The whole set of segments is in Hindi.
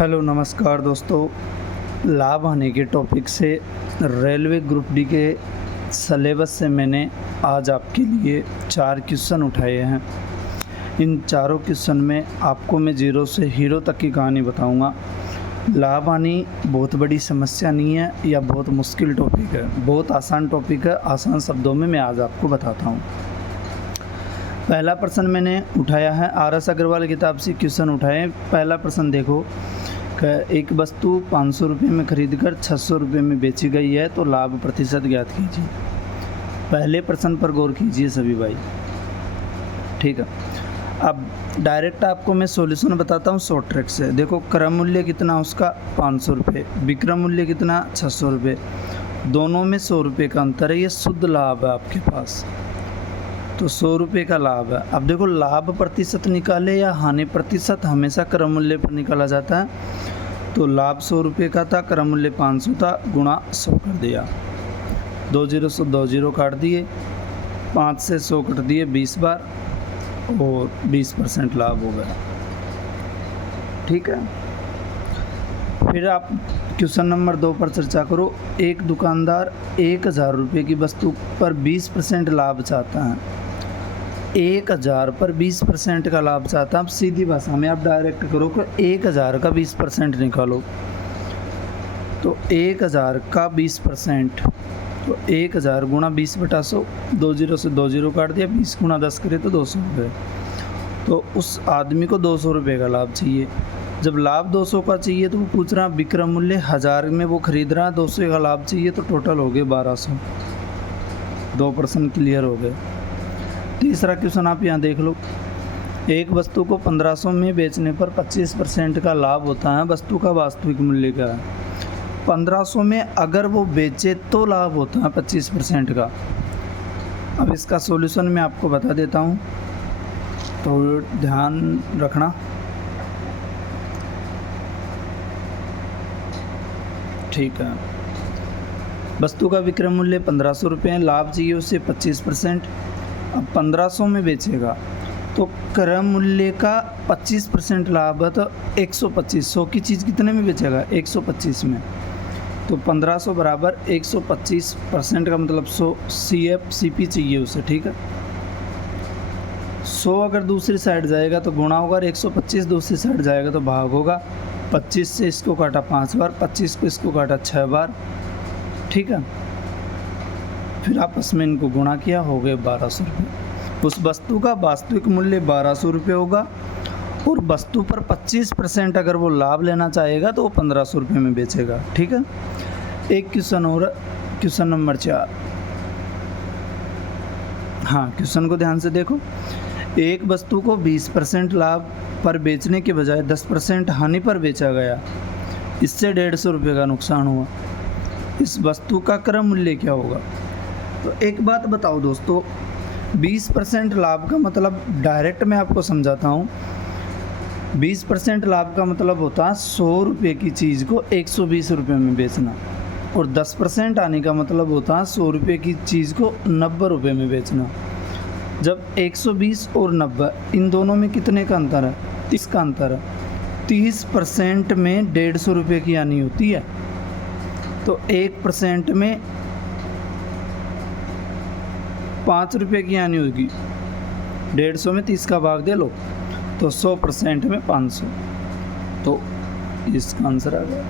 हेलो नमस्कार दोस्तों। लाभ हानि के टॉपिक से रेलवे ग्रुप डी के सिलेबस से मैंने आज आपके लिए 4 क्वेश्चन उठाए हैं। इन चारों क्वेश्चन में आपको मैं जीरो से हीरो तक की कहानी बताऊंगा। लाभ हानि बहुत बड़ी समस्या नहीं है या बहुत मुश्किल टॉपिक है, बहुत आसान टॉपिक है। आसान शब्दों में मैं आज आपको बताता हूँ। पहला प्रश्न मैंने उठाया है RS अग्रवाल किताब से क्वेश्चन उठाए। पहला प्रश्न देखो, एक वस्तु 500 रुपये में खरीदकर 600 रुपये में बेची गई है तो लाभ प्रतिशत ज्ञात कीजिए। पहले प्रश्न पर गौर कीजिए सभी भाई, ठीक है। अब डायरेक्ट आपको मैं सॉल्यूशन बताता हूँ शॉर्ट ट्रिक से। देखो, क्रय मूल्य कितना उसका 500 रुपये, विक्रय मूल्य कितना 600 रुपये, दोनों में 100 रुपये का अंतर है। ये शुद्ध लाभ है आपके पास, तो 100 रुपये का लाभ है। अब देखो, लाभ प्रतिशत निकाले या हानि प्रतिशत हमेशा क्रय मूल्य पर निकाला जाता है। तो लाभ 100 रुपये का था, क्रय मूल्य 500 था, गुणा 100 कर दिया। 2 जीरो से 2 जीरो काट दिए, 5 से 100 कट दिए 20 बार और 20% लाभ हो गया, ठीक है। फिर आप क्वेश्चन नंबर 2 पर चर्चा करो। एक दुकानदार 1000 रुपये की वस्तु पर 20% लाभ चाहता है। 1000 पर 20% का लाभ चाहता है। अब सीधी भाषा में आप डायरेक्ट करो कि 1000 का 20% निकालो, तो 1000 का 20%, तो 1000 गुणा 20/100, 2 जीरो से 2 जीरो काट दिया, 20 गुणा 10 करे तो 200 रुपये। तो उस आदमी को 200 रुपये का लाभ चाहिए। जब लाभ 200 का चाहिए तो वो पूछ रहा विक्रय मूल्य 1000 में वो खरीद रहा है, 200 का लाभ चाहिए, तो टोटल हो गए 1200। 2% क्लियर हो गए। तीसरा क्वेश्चन आप यहाँ देख लो। एक वस्तु को 1500 में बेचने पर 25% का लाभ होता है। वस्तु का वास्तविक मूल्य क्या है? 1500 में अगर वो बेचे तो लाभ होता है 25% का। अब इसका सॉल्यूशन मैं आपको बता देता हूँ, तो ध्यान रखना, ठीक है। वस्तु का विक्रय मूल्य 1500 रुपये है, लाभ चाहिए उससे 25%। अब 1500 में बेचेगा तो क्रय मूल्य का 25% लाभ है, तो 125। 100 की चीज़ कितने में बेचेगा? 125 में। तो 1500 बराबर 125% का मतलब 100 CP चाहिए उसे, ठीक है। 100 अगर दूसरी साइड जाएगा तो गुणा होगा, 125 दूसरी साइड जाएगा तो भाग होगा। 25 से इसको काटा 5 बार, 25 को इसको काटा 6 बार, ठीक है। फिर आपस में इनको गुणा किया, हो गए 1200 रुपये। उस वस्तु का वास्तविक मूल्य 1200 रुपये होगा और वस्तु पर 25% अगर वो लाभ लेना चाहेगा तो वो 1500 रुपये में बेचेगा, ठीक है। एक क्वेश्चन और, क्वेश्चन नंबर 4। हाँ, क्वेश्चन को ध्यान से देखो। एक वस्तु को 20% लाभ पर बेचने के बजाय 10% हानि पर बेचा गया, इससे 150 रुपये का नुकसान हुआ। इस वस्तु का क्रय मूल्य क्या होगा? तो एक बात बताओ दोस्तों, 20% लाभ का मतलब डायरेक्ट मैं आपको समझाता हूँ। 20% लाभ का मतलब होता है 100 रुपये की चीज़ को 120 रुपये में बेचना, और 10% आने का मतलब होता है 100 रुपये की चीज़ को 90 रुपये में बेचना। जब 120 और 90, इन दोनों में कितने का अंतर है? 30 का अंतर है। 30% में 150 रुपये की हानि होती है, तो 1% में 5 रुपये की हानि होगी। 150 में 30 का भाग दे लो, तो 100% में 500, तो इसका आंसर आ गया।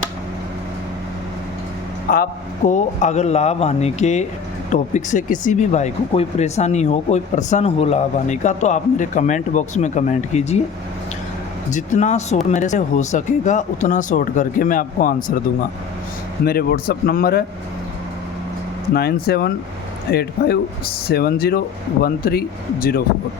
आपको अगर लाभ आने के टॉपिक से किसी भी भाई को कोई परेशानी हो, कोई प्रश्न हो लाभ आने का, तो आप मेरे कमेंट बॉक्स में कमेंट कीजिए। जितना शॉर्ट मेरे से हो सकेगा उतना शॉर्ट करके मैं आपको आंसर दूंगा। मेरे व्हाट्सएप नंबर है 9785701304।